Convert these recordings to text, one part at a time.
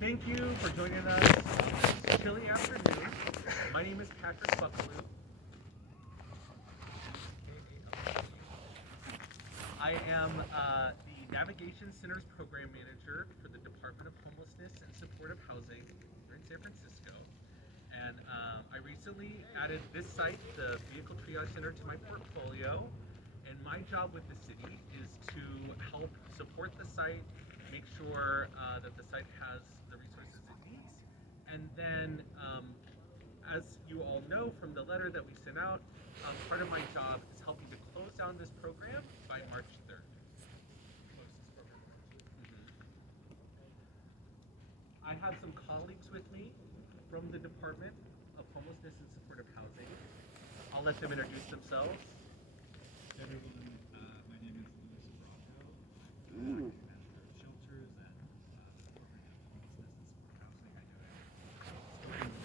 Thank you for joining us on this chilly afternoon. My name is Patrick Buckaloo. I am the Navigation Center's Program Manager for the Department of Homelessness and Supportive Housing here in San Francisco. And I recently added this site, the Vehicle Triage Center, to my portfolio. And my job with the city is to help support the site, make sure that the site has the resources it needs. And then, as you all know from the letter that we sent out, part of my job is helping to close down this program by March 3rd. I have some colleagues with me from the Department of Homelessness and Supportive Housing. I'll let them introduce themselves. Everyone, my name is Luis Bracco. I'm the manager of shelters and Department of Homelessness and Supportive Housing.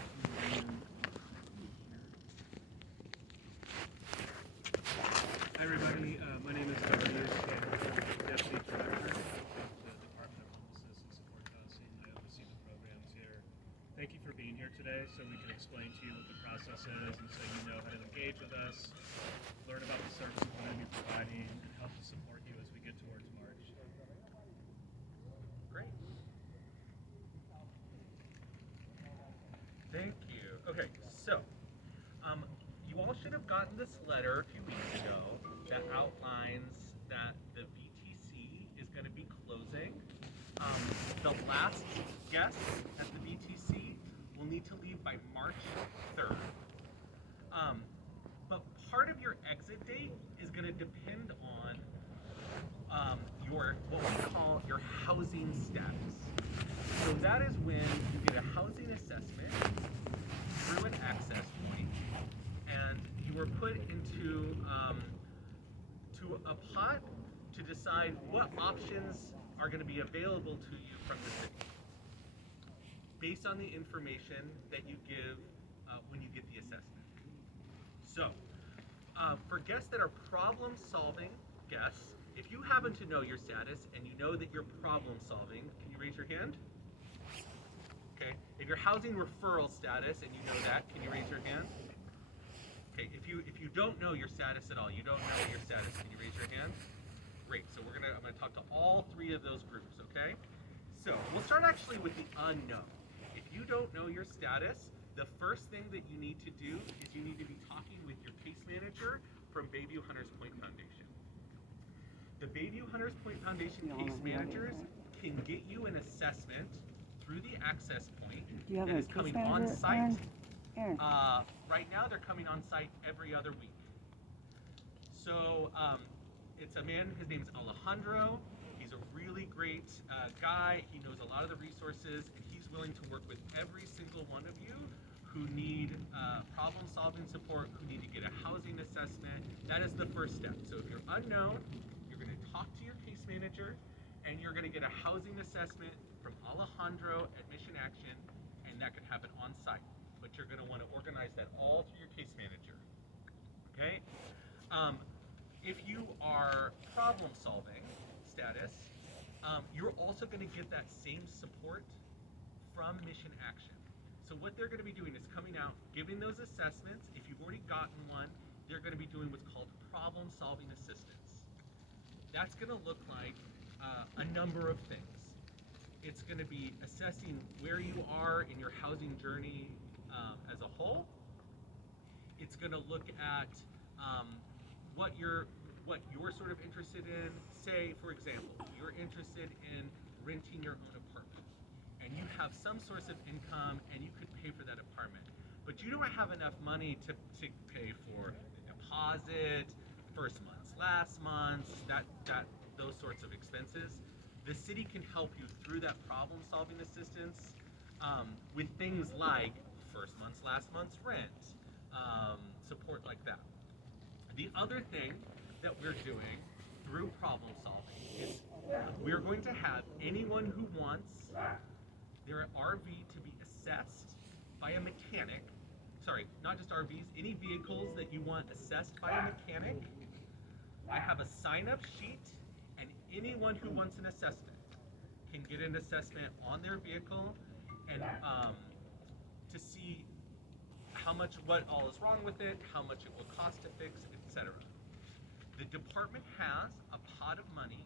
Hi everybody, my name is Darius, and I'm the Deputy Director of the Department of Homelessness and Supportive Housing. I oversee the programs here. Thank you for being here today so we can explain to you what the process is and so you know how to engage with us, learn about the services we're going to be providing, and help to support you as we get towards March. Great. Thank you. Okay, so you all should have gotten this letter a few weeks ago that outlines that the VTC is going to be closing. The last guest at the VTC will need to leave by March 3rd. But part of your exit date is going to depend on your what we call your housing status. So that is when you get a housing assessment through an access point, and you are put into to a pot to decide what options are going to be available to you from the city based on the information that you give when you get the assessment. So, for guests that are problem-solving guests, if you happen to know your status and you know that you're problem-solving, can you raise your hand? Okay. If you're housing referral status and you know that, can you raise your hand? Okay. If you don't know your status at all, you don't know your status, can you raise your hand? Great. So I'm gonna talk to all three of those groups. Okay. So we'll start actually with the unknown. If you don't know your status, the first thing that you need to do is you need to be talking with your case manager from Bayview Hunters Point Foundation. The Bayview Hunters Point Foundation case managers can get you an assessment through the access point that is coming on site. Right now they're coming on site every other week. So it's a man, his name is Alejandro. He's a really great guy. He knows a lot of the resources, and he's willing to work with every single one of you who need problem-solving support, who need to get a housing assessment. That is the first step. So if you're unknown, you're going to talk to your case manager, and you're going to get a housing assessment from Alejandro at Mission Action, and that can happen on site. But you're going to want to organize that all through your case manager. Okay? If you are problem-solving status, you're also going to get that same support from Mission Action. So what they're going to be doing is coming out, giving those assessments. If you've already gotten one, they're going to be doing what's called problem-solving assistance. That's going to look like a number of things. It's going to be assessing where you are in your housing journey as a whole. It's going to look at what you're sort of interested in. Say, for example, you're interested in renting your own apartment, and you have some source of income, and you could pay for that apartment, but you don't have enough money to pay for the deposit, first month's, last month's, those sorts of expenses. The city can help you through that problem-solving assistance with things like first month's, last month's rent, support like that. The other thing that we're doing through problem solving is we're going to have anyone who wants their RV to be assessed by a mechanic, sorry, not just RVs, any vehicles that you want assessed by a mechanic. I have a sign-up sheet, and anyone who wants an assessment can get an assessment on their vehicle and to see what all is wrong with it, how much it will cost to fix, etc. The department has a pot of money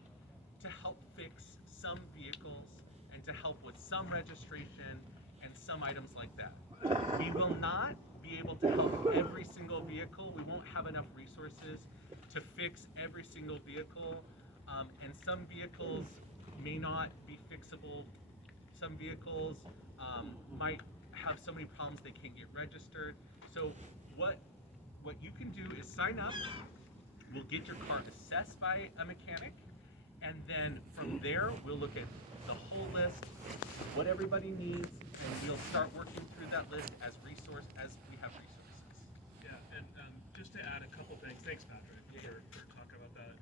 to help fix some vehicles and to help with some registration and some items like that. We will not be able to help every single vehicle. We won't have enough resources to fix every single vehicle, and some vehicles may not be fixable. Some vehicles might have so many problems they can't get registered. So what you can do is sign up. We'll get your car assessed by a mechanic, and then from there we'll look at the whole list, what everybody needs, and we'll start working through that list as we have resources. Yeah, and just to add a couple things, thanks Patrick for talking about that.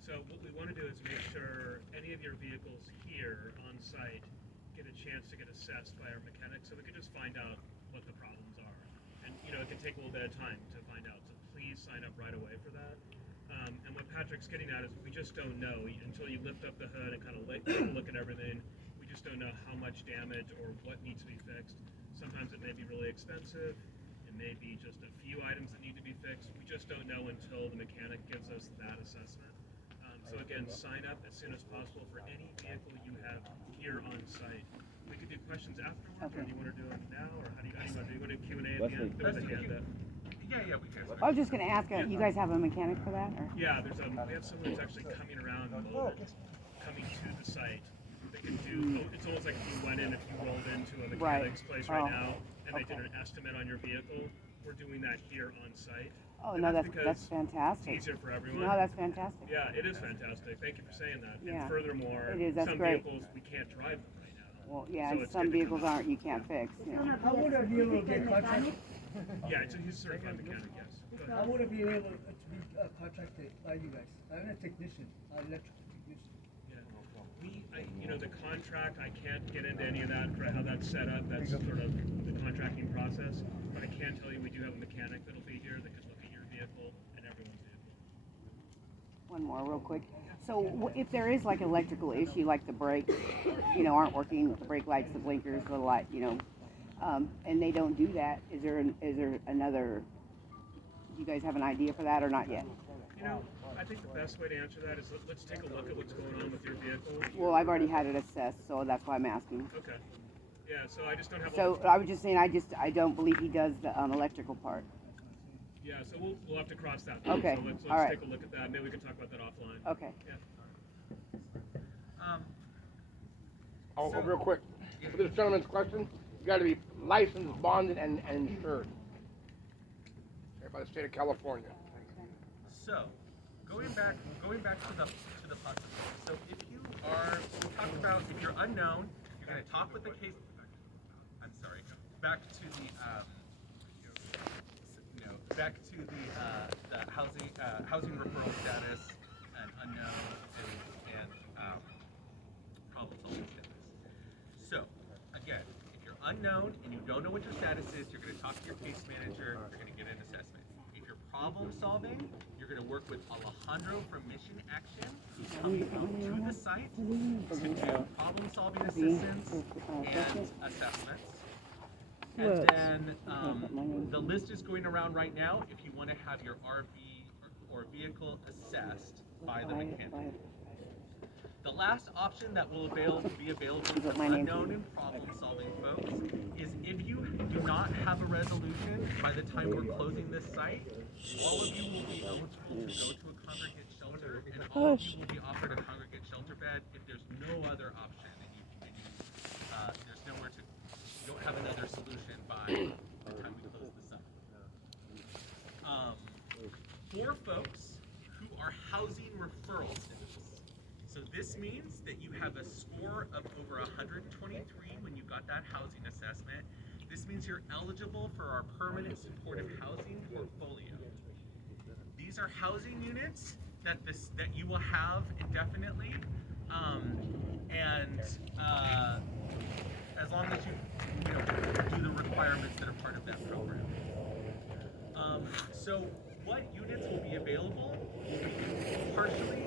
So what we want to do is make sure any of your vehicles here on site get a chance to get assessed by our mechanic, so we can just find out what the problems are. And it can take a little bit of time to find out, so please sign up right away for that. And what Patrick's getting at is we just don't know until you lift up the hood and kind of take a look at everything. We just don't know how much damage or what needs to be fixed. Sometimes it may be really expensive. It may be just a few items that need to be fixed. We just don't know until the mechanic gives us that assessment. So again, sign up as soon as possible for any vehicle you have here on site. We could do questions afterwards, or do you want to do them now, or how do you want to do? You want to do Q&A at the end? There was a hand up. Yeah, we can. I was just going to ask, you guys have a mechanic for that? Or? Yeah, we have someone that's actually coming around loaded, coming to the site. They can do, it's almost like if you went in, if you rolled into a mechanic's place right now, and they did an estimate on your vehicle, we're doing that here on site. Oh, and no, that's fantastic. It's easier for everyone. No, that's fantastic. Yeah, it is fantastic. Thank you for saying that. Yeah. And furthermore, it is, that's some great. vehicles, we can't drive them right now. Well, yeah, So and it's some good to vehicles come out. you can't fix. You know. I would have been able to get contracted. Yeah, he's a certified mechanic, yes. Go I ahead. would have been able to be contracted by you guys. I'm a technician, an electrical technician. Yeah. The contract, I can't get into any of that, for how that's set up. That's sort of the contracting process. But I can tell you we do have a mechanic that'll be here that can look at your vehicle and everyone's vehicle. One more real quick. So if there is like an electrical issue, like the brakes, aren't working, the brake lights, the blinkers, the light, and they don't do that, is there another, do you guys have an idea for that or not yet? I think the best way to answer that is let's take a look at what's going on with your vehicle. Well, I've already had it assessed, so that's why I'm asking. Okay. Yeah, so I just don't have So I was just saying, I don't believe he does the electrical part. Yeah, so we'll have to cross that. Okay. So let's All right. take a look at that. Maybe we can talk about that offline. Okay. Yeah. Real quick, for this gentleman's question, you got to be licensed, bonded, and insured. Okay, by the state of California. So, going back to the possibility. So if you are, we talked about if you're unknown, you're going to talk with the case. I'm sorry. Back to the housing referral status and unknown and problem solving status. So again, if you're unknown and you don't know what your status is, you're going to talk to your case manager. You're going to get an assessment. If you're problem solving, you're going to work with Alejandro from Mission Action, who's coming out to the site to do problem solving assistance and assessments. And then the list is going around right now if you want to have your RV or vehicle assessed by the mechanic. The last option that will be available for unknown and problem-solving folks is if you do not have a resolution by the time we're closing this site, all of you will be eligible to go to a congregate shelter, and all of you will be offered a congregate shelter bed if there's no other option, and there's nowhere to, you don't have another solution by the time we close the site. For folks who are housing referral status, so this means that you have a score of over 123 when you got that housing assessment. This means you're eligible for our permanent supportive housing portfolio. These are housing units that you will have indefinitely, and as long as you do the requirements that are part of that program. So what units will be available will be partially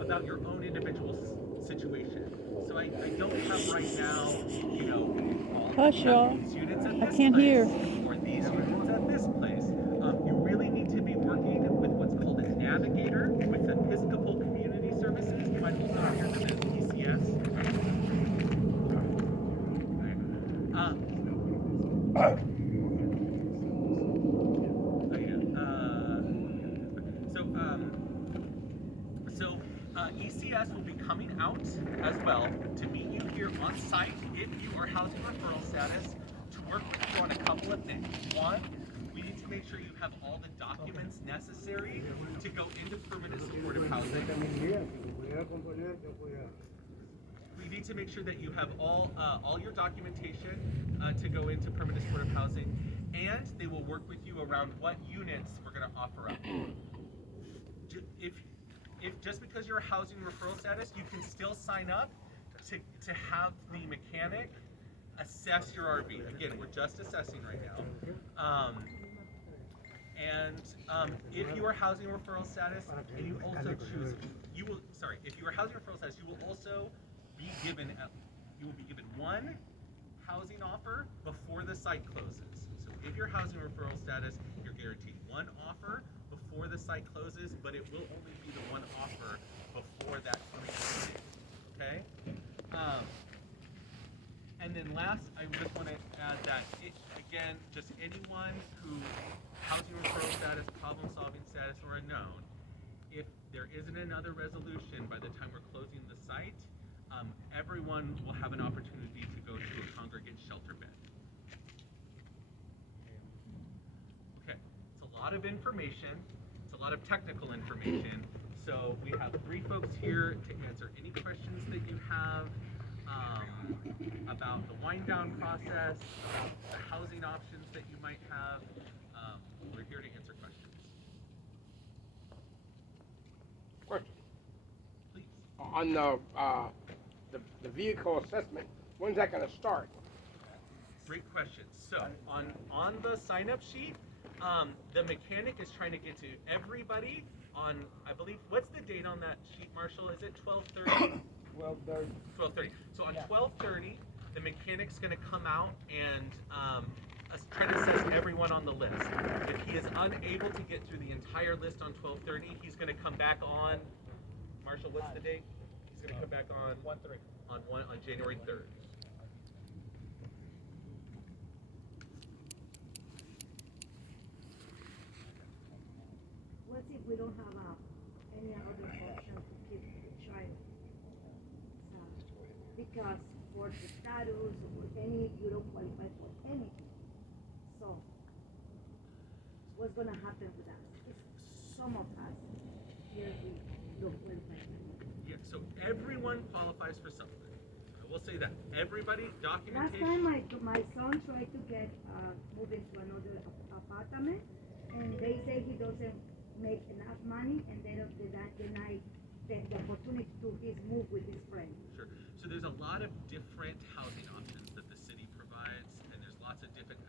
about your own individual situation. So I don't have right now, you know, Hush, y'all. these units at I this can't place, hear. or these units at this place. You really need to be working with what's called a navigator with Episcopal Community Services. You might also hear them as ECS. ECS will be coming out as well to meet you here on site if you are housing referral status to work with you on a couple of things. One, we need to make sure you have all the documents necessary to go into permanent supportive housing. We need to make sure that you have all your documentation to go into permanent supportive housing, and they will work with you around what units we're going to offer up. If just because you're a housing referral status, you can still sign up to have the mechanic assess your RV. Again, we're just assessing right now. If you are housing referral status and you also choose, if you are housing referral status, you will also be given one housing offer before the site closes. So if you're housing referral status, you're guaranteed one offer before the site closes, but it will only be the one offer before that closing date. Okay? And then last, I just want to add that, again, just anyone who housing referral status, problem solving status, or unknown, if there isn't another resolution by the time we're closing the site, everyone will have an opportunity to go to a congregate shelter bed. Okay, it's a lot of information. It's a lot of technical information. So we have 3 folks here to answer any questions that you have about the wind down process, about the housing options that you might have. We're here to answer questions. Question. Please. On the vehicle assessment, when's that going to start? Great question. So on the sign-up sheet, the mechanic is trying to get to everybody on, I believe, what's the date on that sheet, Marshall? Is it 12:30? 12:30. 12:30. So on 12:30, the mechanic's going to come out and try to assess everyone on the list. If he is unable to get through the entire list on 12:30, he's going to come back on. Marshall, what's the date? He's going to come back on 1:30. on January 3rd. What if we don't have any other option to keep the child? Because for the status or any, you don't qualify for anything. So, what's going to happen with us? If some of us here we don't qualify. Yeah, so everyone qualifies for something. I will say that everybody Last documentation. time my son tried to get moved into another apartment, and they say he doesn't make enough money, and they don't deny the opportunity to his move with his friend. Sure. So there's a lot of different housing options that the city provides, and there's lots of different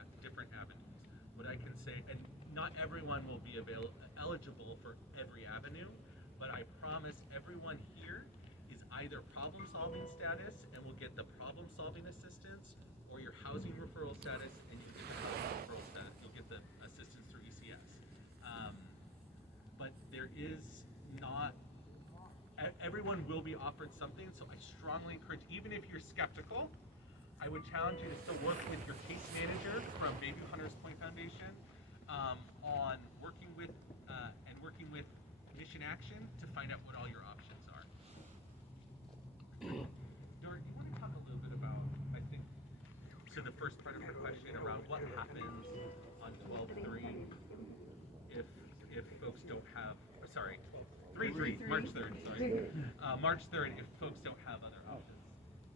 avenues. What I can say, and not everyone will be eligible for every avenue, but I promise everyone here is either problem solving status and will get the problem solving assistance, or your housing referral status and you get the housing referral status. You'll get the assistance through ECS. But there is not, everyone will be offered something, so I strongly encourage, even if you're skeptical, I would challenge you to still work with your case manager from Baby Hunters Point Foundation on working with Mission Action to find out what all your options are. Dora, do you want to talk a little bit about, I think, to the first part of her question around what happens on 12/3 if folks don't have, sorry, 3/3, March 3rd, sorry. March 3rd if folks don't have other options.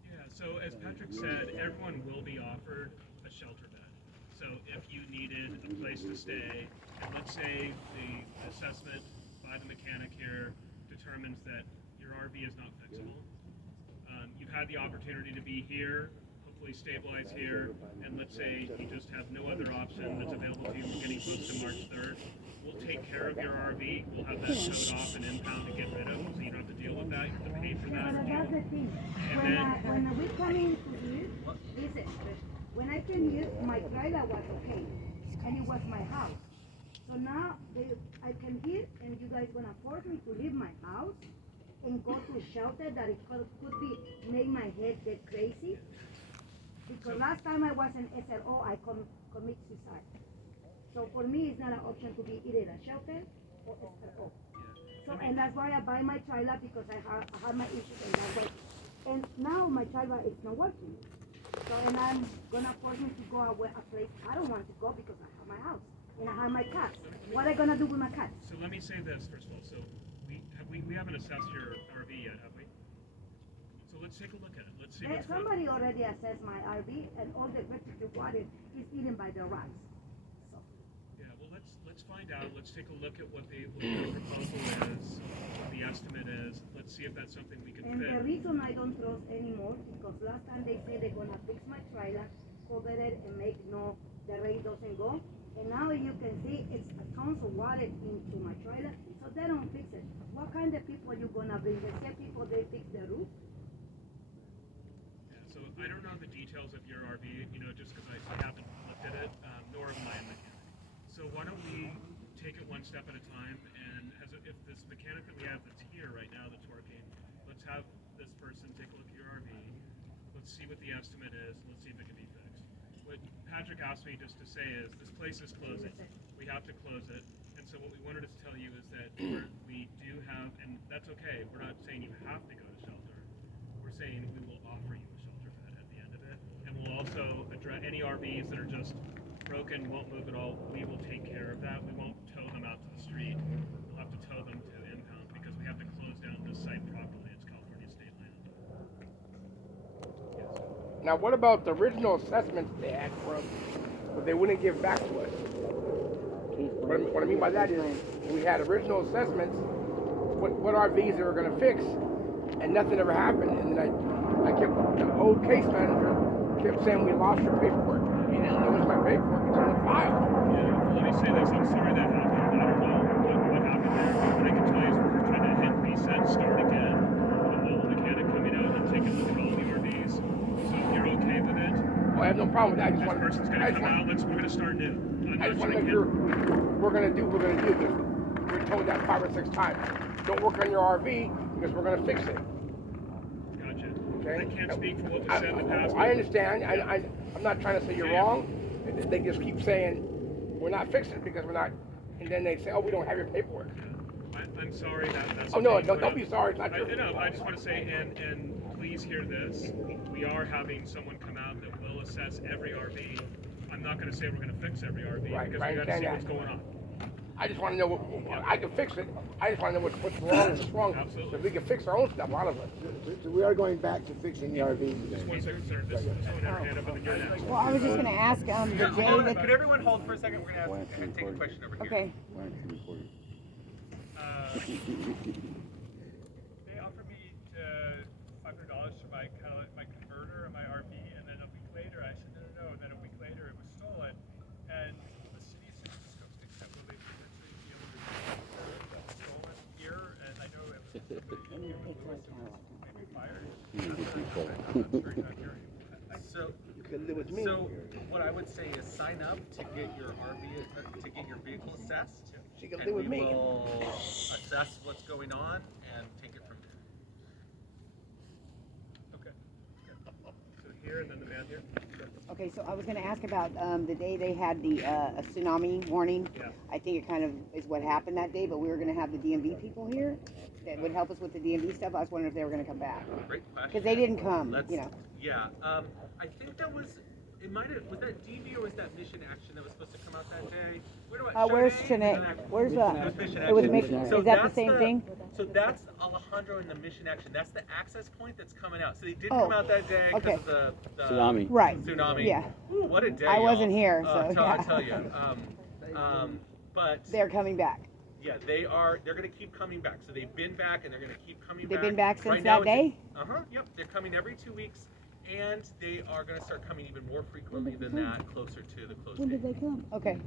Yeah, so as Patrick said, everyone will be offered a shelter bed. So if you needed a place to stay, and let's say the assessment by the mechanic here determines that your RV is not fixable, you've had the opportunity to be here. fully stabilize here, and let's say you just have no other option that's available to you, we're getting close to March 3rd, we'll take care of your RV, we'll have that towed off and impound to get rid of, so you don't have to deal with that, you have to pay for Yeah, that. but that's the thing. And When we come into here, listen, when I came here, my trailer was okay, and it was my house. So now I came here, and you guys gonna force me to leave my house and go to shelter that it could be make my head get crazy. Because last time I was in SLO, I commit suicide. So for me, it's not an option to be either a shelter or SLO. So and that's why I buy my trailer because I have my issues and that way. And now my trailer is not working. So and I'm gonna force me to go away a place I don't want to go because I have my house and I have my cats. What am I gonna do with my cats? So let me say this first of all. So we haven't assessed your RV yet, have we? So let's take a look at it. Let's see what's going on. Somebody already assessed my RV and all the restricted water is eaten by the rats. So. Yeah, well let's find out. Let's take a look at what the proposal is, what the estimate is. Let's see if that's something we can And fit. the reason I don't trust anymore because last time they said they're gonna fix my trailer, cover it and make the rain doesn't go. And now you can see it's tons of water into my trailer, so they don't fix it. What kind of people are you gonna bring? The same people they fix the roof? Yeah, so I don't know the details of your RV, just because I haven't looked at it, nor am I a mechanic. So why don't we take it one step at a time, and if this mechanic that we have that's here right now that's working, let's have this person take a look at your RV, let's see what the estimate is, let's see if it can be fixed. What Patrick asked me just to say is, this place is closing, we have to close it, and so what we wanted to tell you is that we do have, and that's okay, we're not saying you have to go to shelter, we're saying we will offer you a shelter bed at the end of it, and we'll also address any RVs that are just broken, won't move at all, we will take care of that, we won't tow them out to the street, we'll have to tow them to impound, because we have to close down this site properly, it's California state land. Yes. Now, what about the original assessments they had for us, but they wouldn't give back to us? What I mean by that is, we had original assessments, what RVs they were going to fix, and nothing ever happened. And then I kept, the old case manager kept saying, we lost your paperwork. You didn't lose my paperwork, it's in the file. Yeah, well, let me say this, I'm sorry that happened. I don't know what happened there. What I can tell you is we're trying to hit reset, start again, with a mobile mechanic coming out and taking a look at all the RVs. So if you're okay with it, Well, I have no problem with that. I just this want person's going to come out, we're going to start new. I just want to make sure we're going to do because we're told that 5 or 6 times. Don't work on your RV because we're going to fix it. Gotcha. Okay? I can't speak for what was said in the past. I understand. I'm not trying to say you're wrong. They just keep saying we're not fixing it because we're not, and then they say, oh, we don't have your paperwork. I'm sorry that's Oh no, okay, don't be sorry. It's not your No, I just want to say, and please hear this. We are having someone come out that will assess every RV. I'm not going to say we're going to fix every RV Right, because right, we got to see yeah. what's going on. I just want to know what I can fix it. I just want to know what's wrong and what's wrong. Absolutely. So we can fix our own stuff, a lot of us. So we are going back to fixing the RV. Just one second, sir. This one had her hand up, and then you're next. Well, I was just gonna ask the Hold Jay on, that. could everyone hold for a second? We're gonna take a question over here. Okay. They offered me $500 for my converter and my RV, and then a week later I said no, and then a week later it was stolen, and the city of San Francisco thinks that will they potentially be able to get stolen here, and I know if somebody here with Lewis may be fired. So what I would say is sign up to get your RV, to get your vehicle assessed. She can And live with we me. will assess what's going on and take it from there. Okay. So here, and then the man here. Sure. Okay, so I was gonna ask about the day they had the a tsunami warning. Yeah. I think it kind of is what happened that day, but we were gonna have the DMV people here that would help us with the DMV stuff. I was wondering if they were gonna come back Great question. because they didn't come. Let's- You know. Yeah, I think that was, it might have, was that DV or was that Mission Action that was supposed to come out that day? Where do I, Where's Mission Shanae? Action? Where's It was Mission It was Action. Mission. So Is that the that's same thing? So that's Alejandro and the Mission Action. That's the access point that's coming out. So they did Oh, come out that day because okay. of the Tsunami. Right. Tsunami. Yeah. Ooh, what a day! I wasn't y'all. here, so, I yeah. tell you. But They're coming back. yeah, they are. They're going to keep coming back. So they've been back, and they're going to keep coming They've back. been back since right now, that day? Yep. They're coming every 2 weeks, And they are going to start coming even more frequently than that, closer to the close When date. did they come? Okay.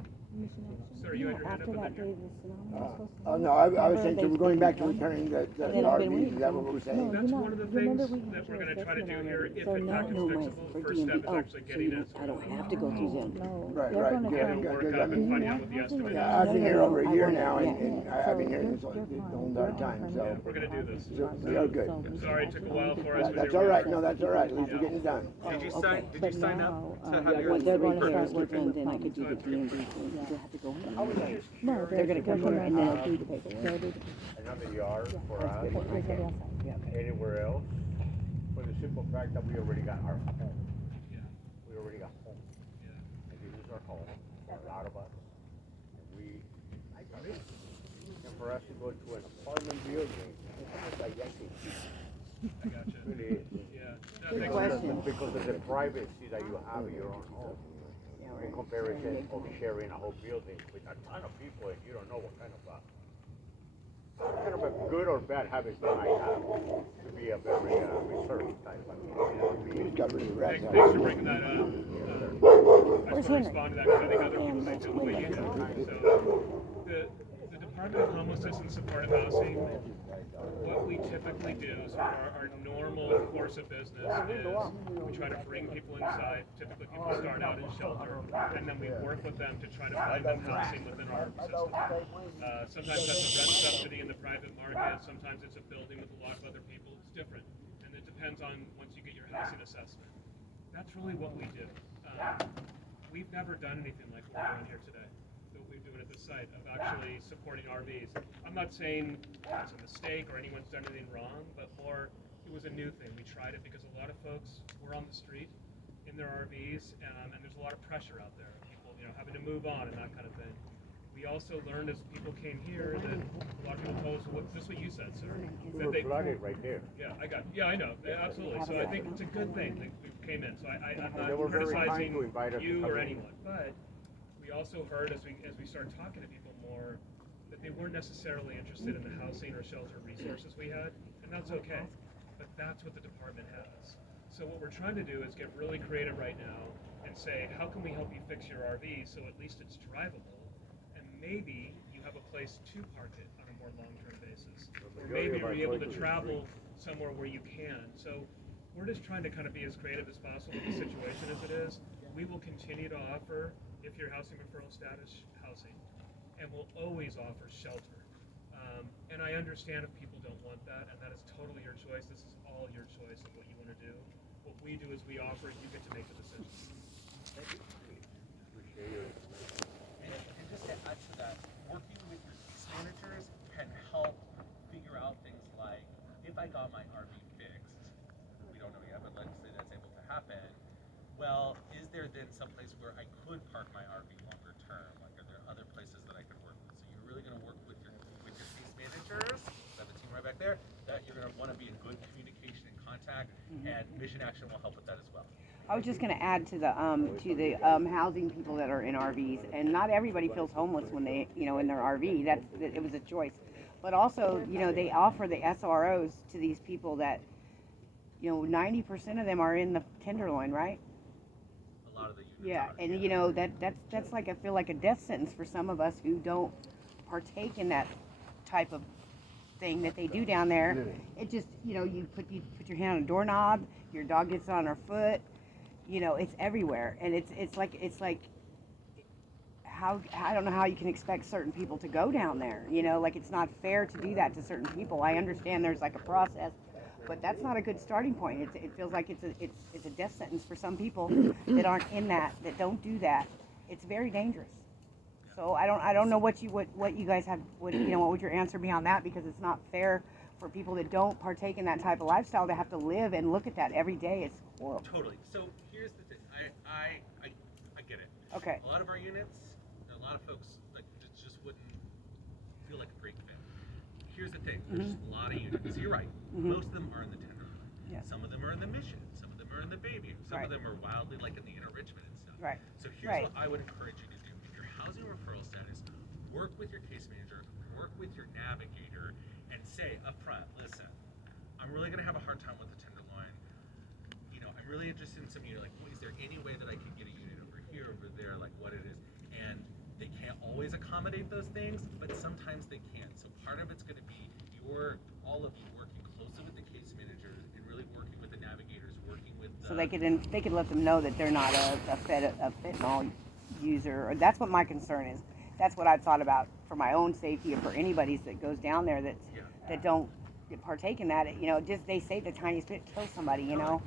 Sir, you had your hand up After and that then day, the tsunami was supposed to Oh, come. no, I was Remember, saying, so they we're going back to didn't come? returning the And then I've been RVs, waiting is that for what we're them. saying? That's No, one of the remember things we that had we're your going to try to do assessment here, already. if So in now fact it's no more fixable. for First step DMV. is Oh, actually so getting you don't, us. I don't have to go through them. No. Right, They're right, gonna good, Getting come. to work good, up I and mean, finding out what the estimate Yeah, is. I've been here over a I year want it, now, and, yeah. and I've been here You're this whole fine. entire You're time, fine. so. We're going to do this. So, we are good. Sorry it took a while for us. but That's here all we right, are. no, that's all right, at least we're getting it done. Did you Oh, sign? okay. Did But you sign now, up to have your? once they're gonna first- start working, then I could do the DMV thing. Do I have to go in? No, they're gonna come here and then they'll do the paperwork. They'll do the Another yard for us, But there's nobody outside. anywhere else, for the simple fact that we already got our home. Yeah. We already got home. Yeah. And this is our home, for a lot of us. And we like it. And for us to go to an apartment building, it's almost like yanking. I got you. It really is. Yeah. No, Good thanks. question. Because of the privacy that you have in your own home. In comparison of sharing a whole building with a ton of people and you don't know what kind of a good or bad habits they might have to be a very reserved type. He's covered his rest. Thanks for bringing that up. I just want to respond to that because I think other people may feel the way you do. So, the Department of Homelessness and Supportive Housing, what we typically do is our normal course of business is we try to bring people inside. Typically people start out in shelter and then we work with them to try to find them housing within our system. Sometimes that's a rent subsidy in the private market, sometimes it's a building with a lot of other people, it's different. And it depends on once you get your housing assessment. That's really what we do. We've never done anything like what we're doing here today. What we're doing at the site of actually supporting RVs. I'm not saying it's a mistake or anyone's done anything wrong, but more it was a new thing. We tried it because a lot of folks were on the street in their RVs, and there's a lot of pressure out there. People, having to move on and that kind of thing. We also learned as people came here that a lot of people told us, just what you said, sir. We That were flooded right there. Yeah, I know, absolutely. So I think it's a good thing that we came in. So I'm They were not very kind criticizing to invite us to you come or in. anyone, but we also heard as we started talking to people more that they weren't necessarily interested in the housing or shelter resources we had, and that's okay. But that's what the department has. So what we're trying to do is get really creative right now and say, how can we help you fix your RV so at least it's drivable, and maybe you have a place to park it on a more long-term basis, or maybe you're able to travel somewhere where you can. So we're just trying to kind of be as creative as possible with the situation as it is. We will continue to offer, if you're housing referral status, housing, and we'll always offer shelter. And I understand if people don't want that, and that is totally your choice. This is all your choice of what you want to do. What we do is we offer, you get to make the decision. And just to add to that, working with your case managers can help figure out things like, if I got my RV fixed, we don't know yet, but let's say that's able to happen, well, is there then some place where I could park my RV longer term? Like, are there other places that I could work with? So you're really going to work with your case managers, that the team right back there, that you're going to want to be in good communication and contact, and Mission Action will help with that as well. I was just going to add to the housing people that are in RVs, and not everybody feels homeless when they, in their RV. It was a choice, but also, they offer the SROs to these people that, 90% of them are in the Tenderloin, right? A lot of the units Yeah, are. and that's like, I feel like a death sentence for some of us who don't partake in that type of thing that they do down there. It just, you put your hand on a doorknob, your dog gets on her foot. It's everywhere, and it's like how, I don't know how you can expect certain people to go down there. Like, it's not fair to do that to certain people. I understand there's like a process, but that's not a good starting point. It feels like it's a death sentence for some people that aren't in that don't do that. It's very dangerous. So I don't know what you guys have, what would your answer be on that, because it's not fair for people that don't partake in that type of lifestyle to have to live and look at that every day. It's horrible. Totally. So here's the thing. I get it. Okay. A lot of our units, a lot of folks like just wouldn't feel like a great fit. Here's the thing. There's a lot of units. You're right. Most of them are in the Tenderloin. Yeah. Some of them are in the Mission. Some of them are in the Baby. Some of them are wildly like in the Inner Richmond and stuff. Right. So here's what I would encourage you to do. If you're housing referral status, work with your case manager, work with your navigator, and say up front, listen, I'm really going to have a hard time with the Tenderloin. I'm I'm really interested in some unit. Like, is there any way that I could get a unit over here, over there, like what it is? And they can't always accommodate those things, but sometimes they can. So part of it's going to be all of you working closely with the case managers and really working with the navigators, working with the, So they could let them know that they're not a fentanyl user. That's what my concern is. That's what I've thought about for my own safety and for anybody's that goes down there that don't partake in that. You know, just they say the tiniest bit kills somebody. You know,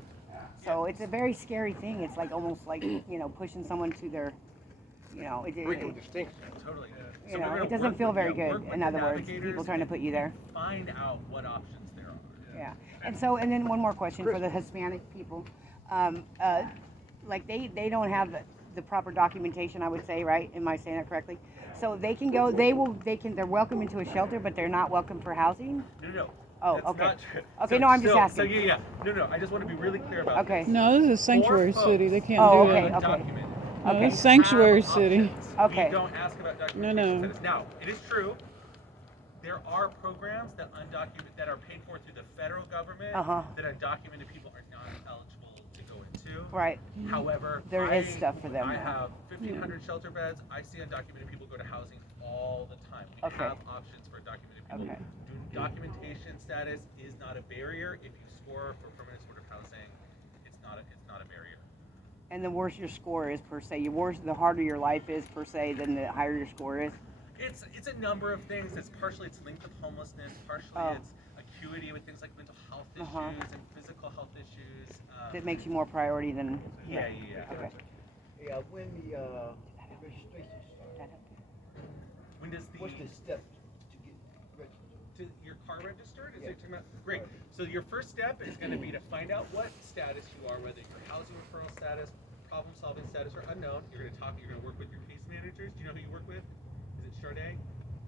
so it's a very scary thing. It's like almost like pushing someone to their, Freaking distinction. totally. You know, it doesn't feel very good. In other words, people trying to put you there. Find out what options there are. Yeah. And then one more question for the Hispanic people. Like they don't have the proper documentation, I would say, right? Am I saying that correctly? So they can go, they're welcome into a shelter, but they're not welcome for housing? No. Oh, That's okay. not true. Okay, no, I'm just asking. So yeah. No, I just want to be really clear about Okay. this. No, this is a sanctuary For city. They folks can't Oh, do okay, that. okay. undocumented, No, Okay. it's sanctuary have city. options. Okay. We don't ask about documentation No. status. Now, it is true. There are programs that are paid for through the federal government Uh-huh. that undocumented people are not eligible to go into. Right. However, There is stuff for them I now. have 1,500 shelter beds. I see undocumented people go to housing all the time. We Okay. have options for undocumented people. Okay. Documentation status is not a barrier. If you score for permanent supportive housing, it's not a barrier. And the worse your score is per se, the harder your life is per se, then the higher your score is. It's a number of things. It's length of homelessness, partially Oh. it's acuity with things like mental health issues Uh-huh. and physical health issues. That makes you more priority than. Yeah. Okay. Yeah, when the registration starts, When does what's the step to get registered? your car registered? Is Yeah. it talking about? Great. So your first step is going to be to find out what status you are, whether you're housing referral status, problem solving status, or unknown. You're going to work with your case managers. Do you know who you work with? Is it Charday?